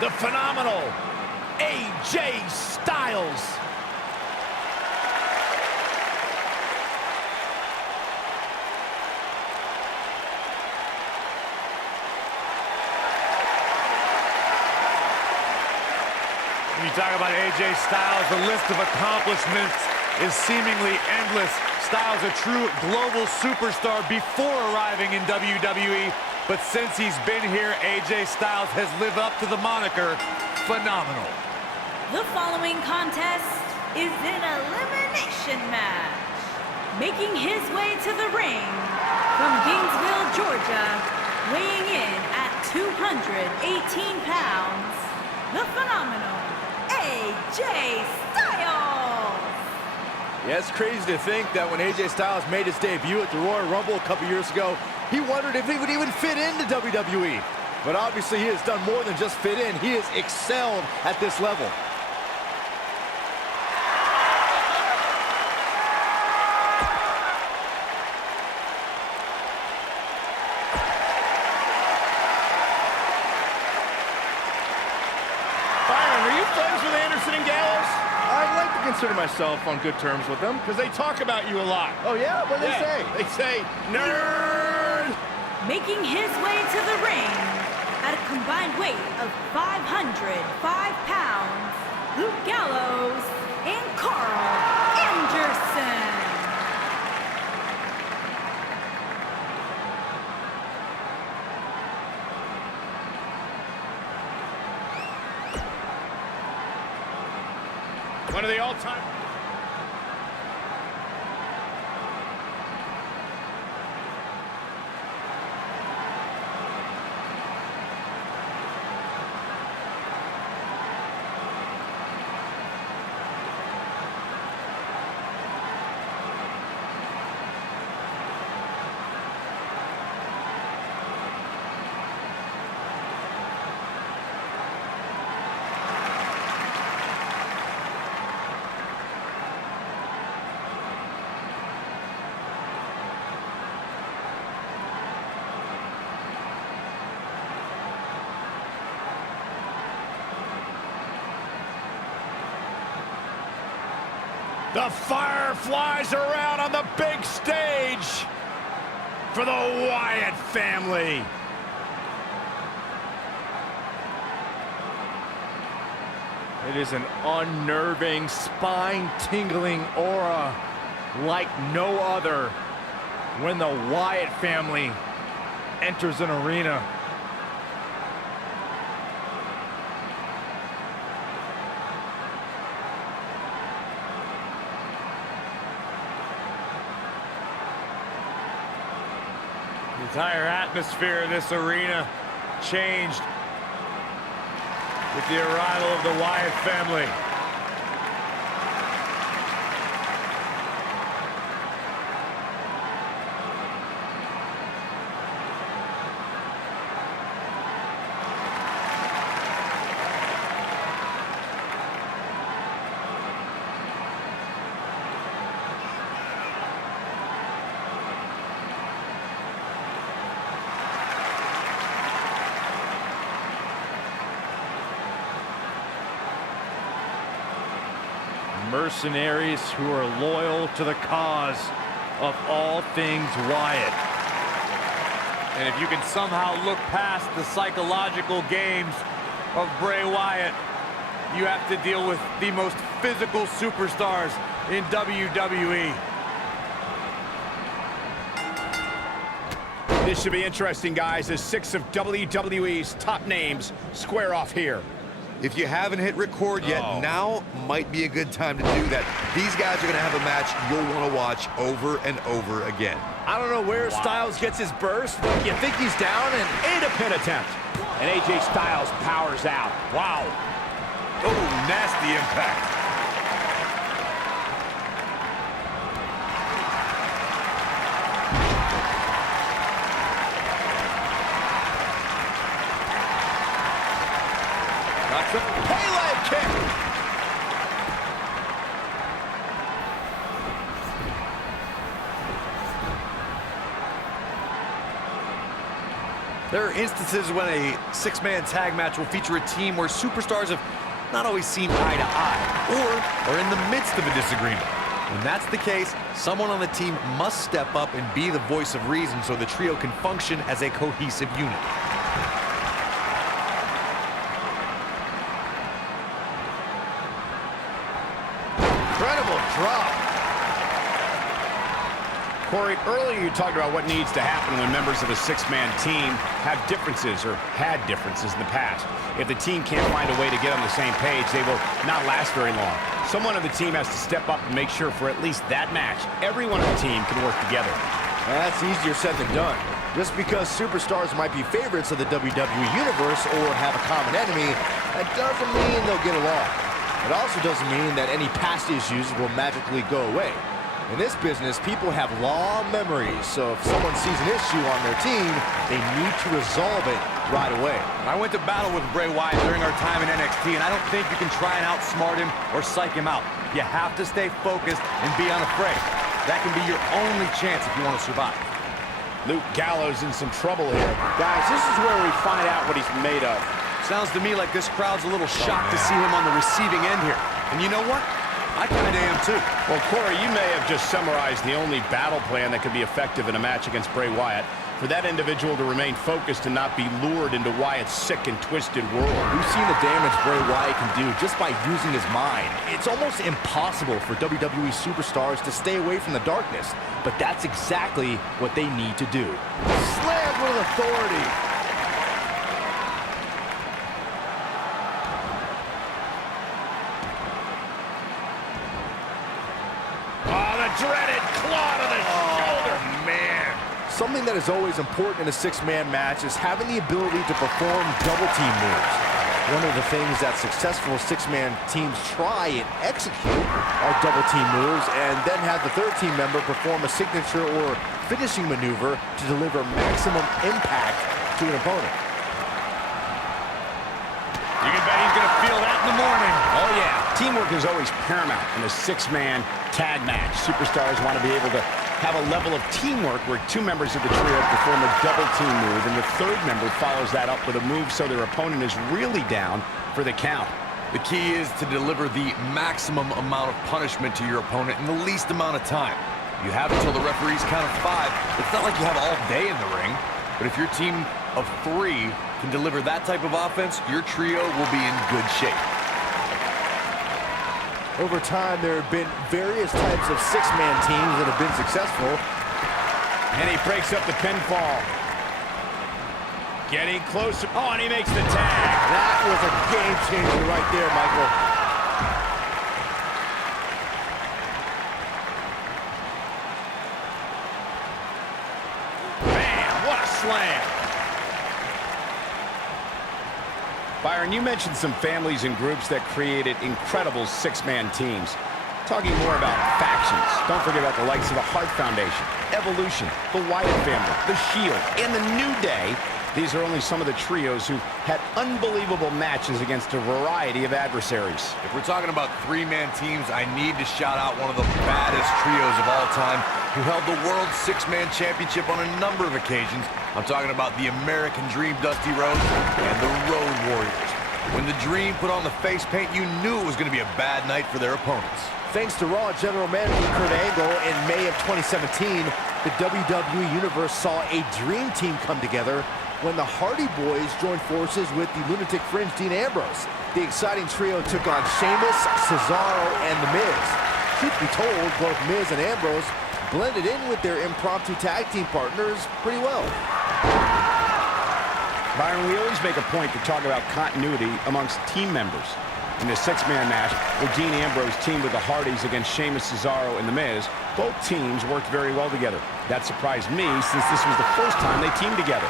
the phenomenal AJ Styles. When you talk about AJ Styles, the list of accomplishments is seemingly endless. Styles, a true global superstar before arriving in WWE, but since he's been here, AJ Styles has lived up to the moniker phenomenal. The following contest is an elimination match. Making his way to the ring from Gainesville, Georgia, weighing in at 218 pounds, the phenomenal AJ Styles. Yeah, it's crazy to think that when AJ Styles made his debut at the Royal Rumble a couple years ago, he wondered if he would even fit into WWE. But obviously he has done more than just fit in. He has excelled at this level. Byron, are you friends with Anderson and Gallows? I'd like to consider myself on good terms with them, because they talk about you a lot. Oh, yeah? What do they say? They say, nerd! Making his way to the ring at a combined weight of 505 pounds, Luke Gallows and Carl Anderson. One of the all-time... The fire flies around on the big stage for the Wyatt family. It is an unnerving, spine-tingling aura like no other when the Wyatt family enters an arena. The entire atmosphere of this arena changed with the arrival of the Wyatt family. Mercenaries who are loyal to the cause of all things Wyatt. And if you can somehow look past the psychological games of Bray Wyatt, you have to deal with the most physical superstars in WWE. This should be interesting, guys, as 6 of WWE's top names square off here. If you haven't hit record yet, now might be a good time to do that. These guys are going to have a match you'll want to watch over and over again. I don't know where Styles gets his burst, but you think he's down and ain't a pin attempt. And AJ Styles powers out. Wow. Oh, nasty impact. Pele kick. There are instances when a six-man tag match will feature a team where superstars have not always seen eye to eye or are in the midst of a disagreement. When that's the case, someone on the team must step up and be the voice of reason so the trio can function as a cohesive unit. Incredible drop. Corey, earlier you talked about what needs to happen when members of a six-man team have differences or had differences in the past. If the team can't find a way to get on the same page, they will not last very long. Someone on the team has to step up and make sure for at least that match, everyone on the team can work together. That's easier said than done. Just because superstars might be favorites of the WWE Universe or have a common enemy, that doesn't mean they'll get along. It also doesn't mean that any past issues will magically go away. In this business, people have long memories, so if someone sees an issue on their team, they need to resolve it right away. I went to battle with Bray Wyatt during our time in NXT, and I don't think you can try and outsmart him or psych him out. You have to stay focused and be unafraid. That can be your only chance if you want to survive. Luke Gallows in some trouble here. Guys, this is where we find out what he's made of. Sounds to me like this crowd's a little shocked to see him on the receiving end here. And you know what? I kind of am too. Well, Corey, you may have just summarized the only battle plan that could be effective in a match against Bray Wyatt. For that individual to remain focused and not be lured into Wyatt's sick and twisted world. We've seen the damage Bray Wyatt can do just by using his mind. It's almost impossible for WWE superstars to stay away from the darkness, but that's exactly what they need to do. Slammed with authority. Dreaded claw to the shoulder. Man. Something that is always important in a six-man match is having the ability to perform double-team moves. One of the things that successful six-man teams try and execute are double-team moves and then have the third team member perform a signature or finishing maneuver to deliver maximum impact to an opponent. You can bet he's going to feel that in the morning. Oh, yeah. Teamwork is always paramount in a six-man tag match. Superstars want to be able to have a level of teamwork where two members of the trio perform a double-team move, and the third member follows that up with a move so their opponent is really down for the count. The key is to deliver the maximum amount of punishment to your opponent in the least amount of time. You have until the referee's count of 5. It's not like you have all day in the ring, but if your team of 3 can deliver that type of offense, your trio will be in good shape. Over time, there have been various types of six-man teams that have been successful. And he breaks up the pinfall. Getting closer. Oh, and he makes the tag. That was a game changer right there, Michael. Man, what a slam. Byron, you mentioned some families and groups that created incredible six-man teams. Talking more about factions, don't forget about the likes of the Hart Foundation, Evolution, the Wyatt family, the Shield, and the New Day. These are only some of the trios who had unbelievable matches against a variety of adversaries. If we're talking about three-man teams, I need to shout out one of the baddest trios of all time who held the World Six-Man Championship on a number of occasions. I'm talking about the American Dream, Dusty Rhodes, and the Road Warriors. When the Dream put on the face paint, you knew it was going to be a bad night for their opponents. Thanks to Raw General Manager Kurt Angle, in May of 2017, the WWE Universe saw a dream team come together when the Hardy Boys joined forces with the Lunatic Fringe Dean Ambrose. The exciting trio took on Sheamus, Cesaro, and The Miz. Truth be told, both Miz and Ambrose blended in with their impromptu tag team partners pretty well. Byron, we always make a point to talk about continuity amongst team members. In the six-man match, where Dean Ambrose teamed with the Hardys against Sheamus, Cesaro, and The Miz, both teams worked very well together. That surprised me, since this was the first time they teamed together.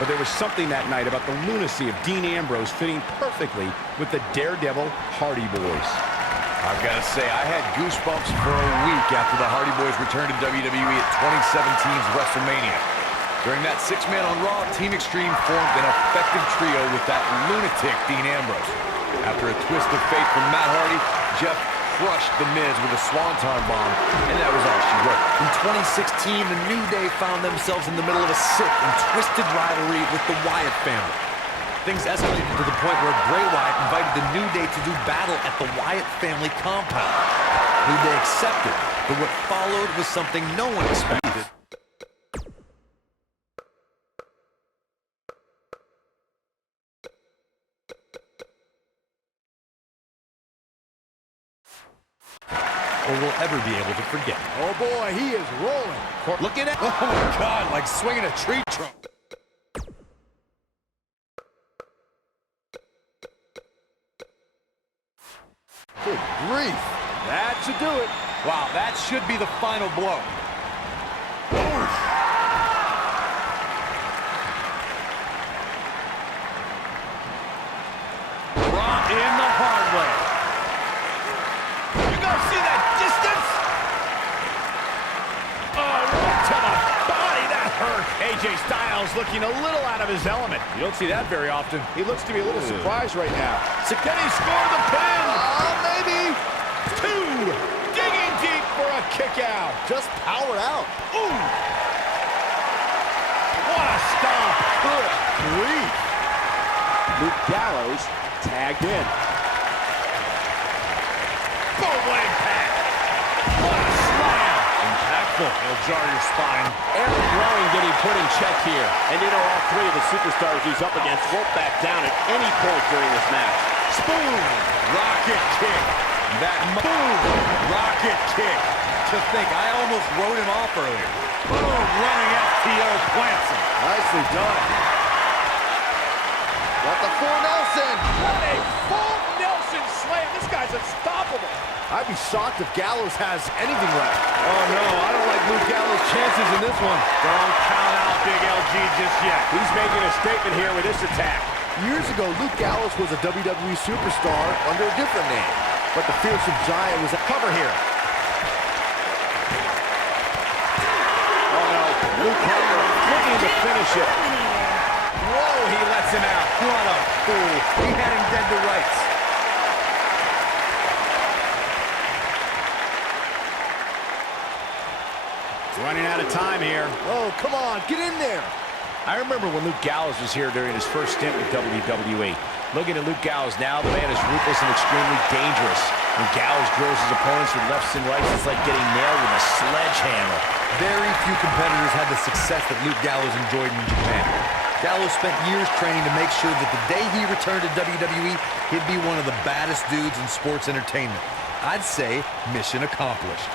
But there was something that night about the lunacy of Dean Ambrose fitting perfectly with the Daredevil Hardy Boys. I've got to say, I had goosebumps for a week after the Hardy Boys returned to WWE at 2017's WrestleMania. During that six-man on Raw, Team Extreme formed an effective trio with that lunatic Dean Ambrose. After a twist of fate from Matt Hardy, Jeff, crushed The Miz with a swanton bomb, and that was all she wrote. In 2016, the New Day found themselves in the middle of a sick and twisted rivalry with the Wyatt family. Things escalated to the point where Bray Wyatt invited the New Day to do battle at the Wyatt family compound. New Day accepted, but what followed was something no one expected. Or will ever be able to forget. Oh boy, he is rolling. Look at it. Oh my God, like swinging a tree trunk. Good grief. That should do it. Wow, that should be the final blow. Brought in the hard way. You guys see that distance? Oh, right to the body. That hurt. AJ Styles looking a little out of his element. You don't see that very often. He looks to be a little surprised right now. Can he score the pin? Maybe. Two. Digging deep for a kick out. Just powered out. Ooh. What a stomp. Good grief. Luke Gallows tagged in. Boom, impact. What a slam. Impactful. He'll jar your spine. Aaron Rowan getting put in check here. And you know all three of the superstars he's up against won't back down at any point during this match. Boom! Rocket kick. That boom! Rocket kick. To think, I almost wrote him off earlier. Boom! Running FTO plants him. Nicely done. Got the full Nelson. What a full Nelson slam. This guy's unstoppable. I'd be shocked if Gallows has anything left. Oh no, I don't like Luke Gallows' chances in this one. Don't count out Big LG just yet. He's making a statement here with this attack. Years ago, Luke Gallows was a WWE superstar under a different name. But the fearsome giant was a cover here. Oh no, Luke Harper looking to finish it. Whoa, he lets him out. What a fool. He had him dead to rights. Running out of time here. Oh, come on, get in there. I remember when Luke Gallows was here during his first stint with WWE. Looking at Luke Gallows now, the man is ruthless and extremely dangerous. When Gallows drills his opponents with lefts and rights, it's like getting nailed with a sledgehammer. Very few competitors had the success that Luke Gallows enjoyed in Japan. Gallows spent years training to make sure that the day he returned to WWE, he'd be one of the baddest dudes in sports entertainment. I'd say mission accomplished.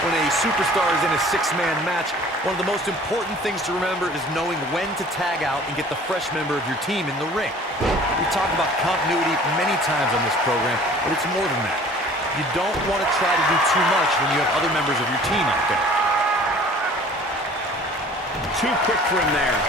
When a superstar is in a six-man match, one of the most important things to remember is knowing when to tag out and get the fresh member of your team in the ring. We've talked about continuity many times on this program, but it's more than that. You don't want to try to do too much when you have other members of your team out there. Too quick for him there.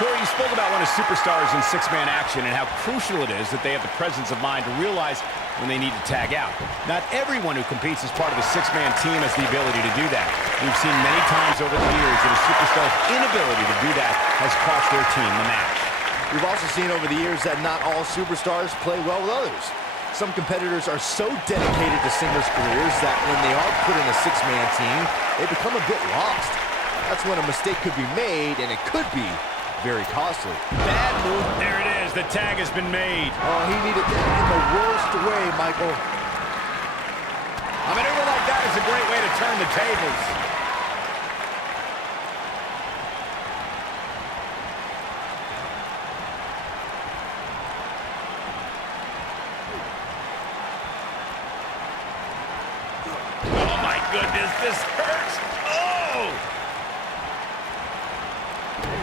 Corey, you spoke about when a superstar is in six-man action and how crucial it is that they have the presence of mind to realize when they need to tag out. Not everyone who competes as part of a six-man team has the ability to do that. We've seen many times over the years that a superstar's inability to do that has cost their team the match. We've also seen over the years that not all superstars play well with others. Some competitors are so dedicated to singles careers that when they are put in a six-man team, they become a bit lost. That's when a mistake could be made, and it could be very costly. Bad move. There it is. The tag has been made. Oh, he needed that in the worst way, Michael. A maneuver like that is a great way to turn the tables. Oh, my goodness. This hurts. Oh!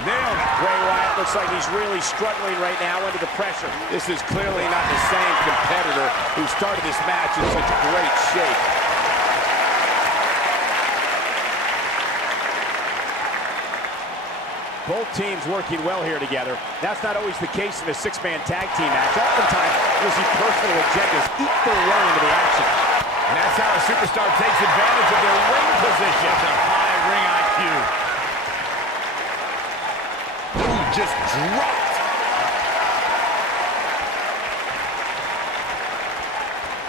Nailed it. Bray Wyatt looks like he's really struggling right now under the pressure. This is clearly not the same competitor who started this match in such great shape. Both teams working well here together. That's not always the case in a six-man tag team match. Oftentimes, you'll see personal agendas eat their way into the action. And that's how a superstar takes advantage of their ring position. just dropped.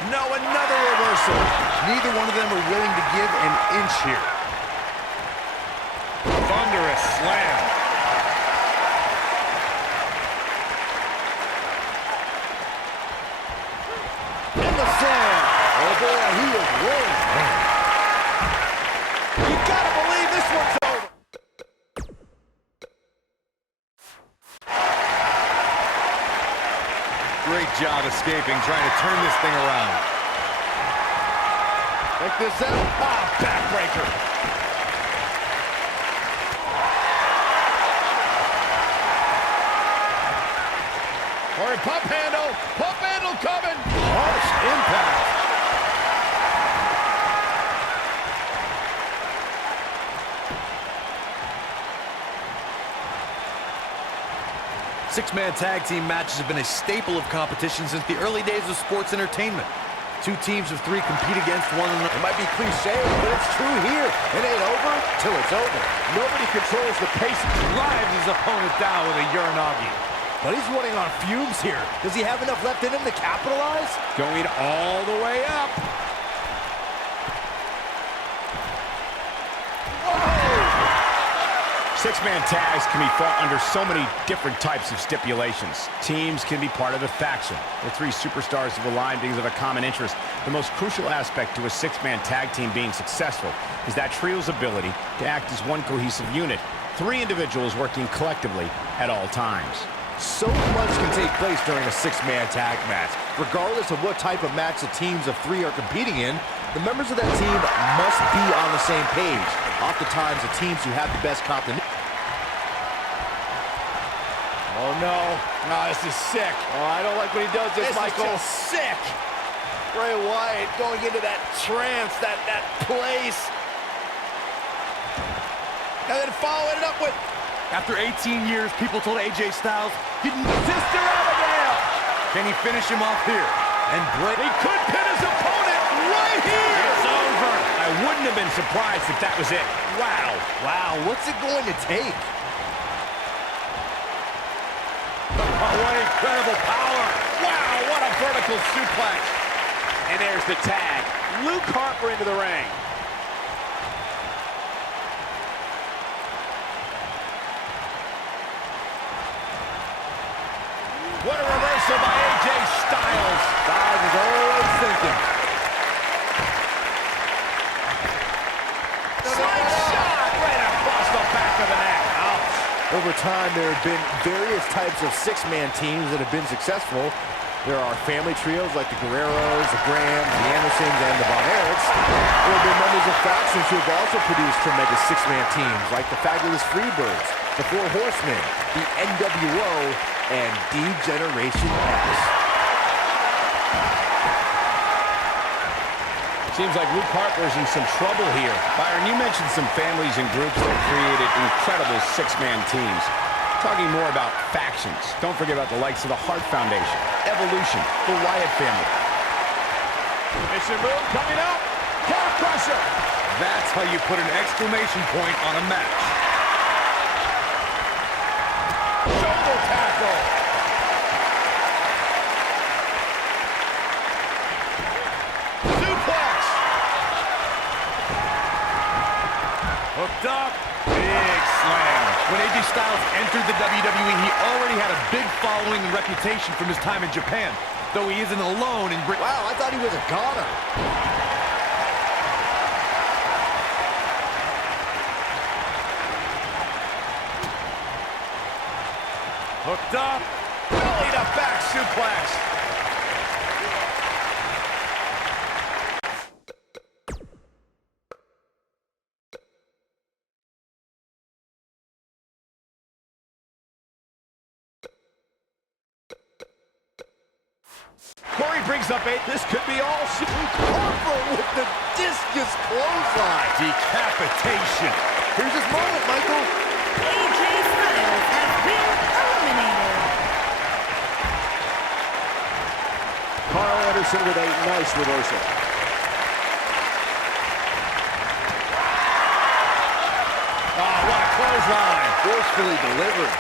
No, another reversal. Neither one of them are willing to give an inch here. Thunderous slam. And the slam. Oh boy, he is rolling. You gotta believe this one's over. Great job escaping, trying to turn this thing around. Check this out. Ah, backbreaker. Or a pump handle coming. Harsh impact. Six-man tag team matches have been a staple of competition since the early days of sports entertainment. Two teams of three compete against one another. It might be cliche, but it's true here. It ain't over till it's over. Nobody controls the pace. Drives his opponent down with a Uranagi. But he's running on fumes here. Does he have enough left in him to capitalize? Going all the way up. Six-man tags can be fought under so many different types of stipulations. Teams can be part of a faction. The three superstars have aligned because of a common interest. The most crucial aspect to a six-man tag team being successful is that trio's ability to act as one cohesive unit. Three individuals working collectively at all times. So much can take place during a six-man tag match. Regardless of what type of match the teams of three are competing in, the members of that team must be on the same page. Oftentimes, the teams who have the best continuity. Oh, no. No, this is sick. Oh, I don't like when he does this, Michael. Is just sick. Bray Wyatt going into that trance, that place. And then following it up with... After 18 years, people told AJ Styles, Sister Abigail. can he finish him off here? And Bray... He could pin his opponent right here. It's over. I wouldn't have been surprised if that was it. Wow. Wow, what's it going to take? Oh, what incredible power. Wow, what a vertical suplex. And there's the tag. Luke Harper into the ring. What a reversal by AJ Styles. Styles is always thinking. Slide shot right across the back of the neck. Ouch. Over time, there have been various types of six-man teams that have been successful. There are family trios like the Guerreros, the Grahams, the Andersons, and the Von Erichs. There have been members of factions who have also produced tremendous six-man teams like the Fabulous Freebirds, the Four Horsemen, the NWO, and D-Generation X. Seems like Luke Harper's in some trouble here. Byron, you mentioned some families and groups that created incredible six-man teams. Talking more about factions, don't forget about the likes of the Hart Foundation, Evolution, the Wyatt family. Mission move coming up. Car crusher. That's how you put an exclamation point on a match. Shoulder tackle. Suplex. Hooked up. Big slam. When AJ Styles entered the WWE, he already had a big following and reputation from his time in Japan, though he isn't alone in Britain. Wow, I thought he was a goner. Hooked up. Belly to back suplex. Corey brings up 8. This could be all. Harper with the discus clothesline. Decapitation. Here's his moment, Michael. AJ Styles has been eliminated. Carl Anderson with a nice reversal. Oh, what a clothesline. Forcefully delivered.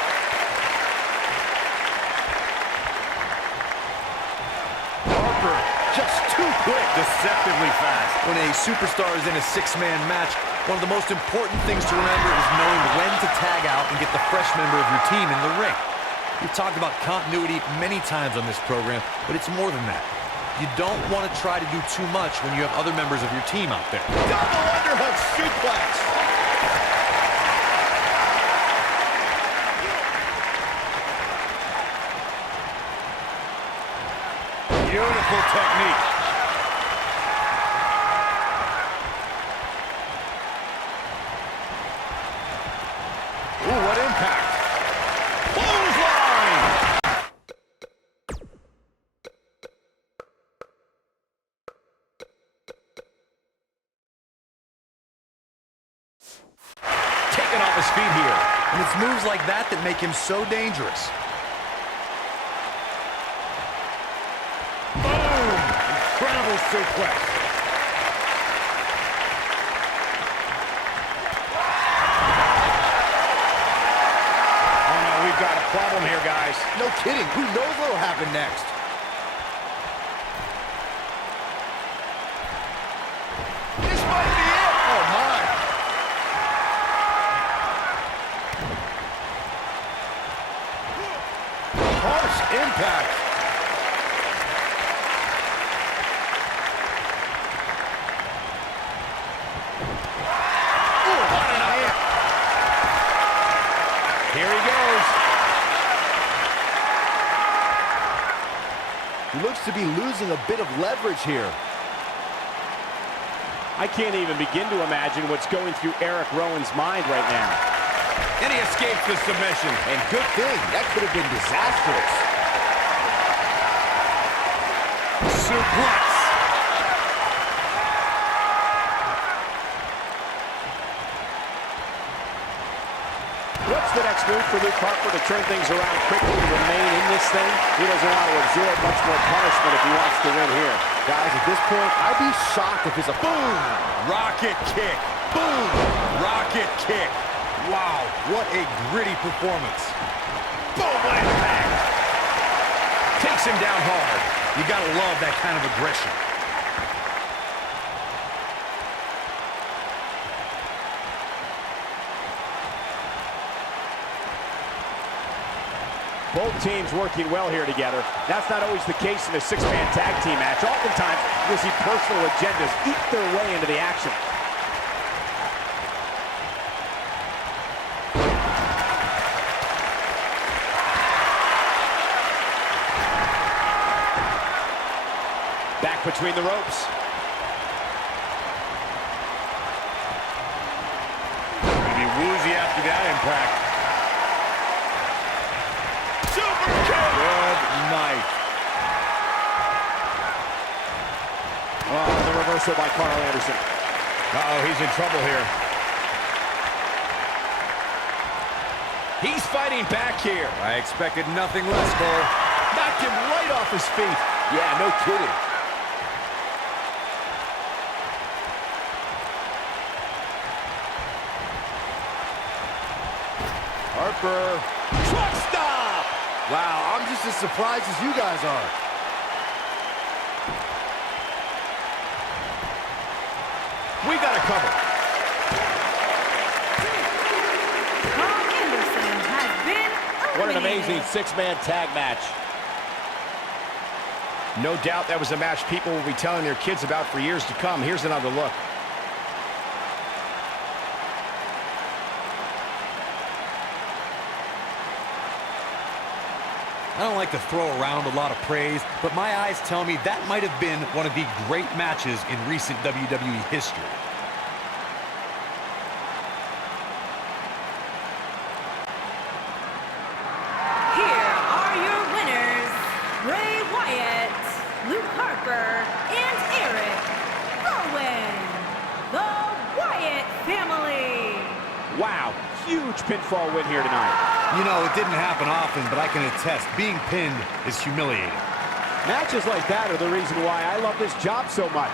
deceptively fast. When a superstar is in a six-man match, one of the most important things to remember is knowing when to tag out and get the fresh member of your team in the ring. We've talked about continuity many times on this program, but it's more than that. You don't want to try to do too much when you have other members of your team out there. Double underhook suplex. Beautiful technique. Ooh, what impact. Clothesline. Taken off his feet here. And it's moves like that that make him so dangerous. Incredible suplex. Oh, no, we've got a problem here, guys. No kidding. Who knows what will happen next? This might be it. Oh, my. Harsh impact. Here he goes. He looks to be losing a bit of leverage here. I can't even begin to imagine what's going through Eric Rowan's mind right now. And he escapes the submission. And good thing. That could have been disastrous. Suplex. What's the next move for Luke Harper to turn things around quickly to remain in this thing? He doesn't want to absorb much more punishment if he wants to win here. Guys, at this point, I'd be shocked if it's a boom. Rocket kick. Boom. Rocket kick. Wow, what a gritty performance. Boom, what impact. Takes him down hard. You gotta love that kind of aggression. Both teams working well here together. That's not always the case in a six-man tag team match. Oftentimes, you'll see personal agendas eat their way into the action. Back between the ropes. Maybe woozy after that impact. Good night. Oh, the reversal by Carl Anderson. Uh-oh, he's in trouble here. He's fighting back here. I expected nothing less, Cole. Knocked him right off his feet. Yeah, no kidding. Harper. Truck stop! Wow, I'm just as surprised as you guys are. We got it covered. Carl Anderson has been eliminated. What an amazing six-man tag match. No doubt that was a match people will be telling their kids about for years to come. Here's another look. I don't like to throw around a lot of praise, but my eyes tell me that might have been one of the great matches in recent WWE history. Here are your winners, Bray Wyatt, Luke Harper, and Eric Rowan, the Wyatt family. Wow, huge pinfall win here tonight. You know, it didn't happen often, but I can attest, being pinned is humiliating. Matches like that are the reason why I love this job so much.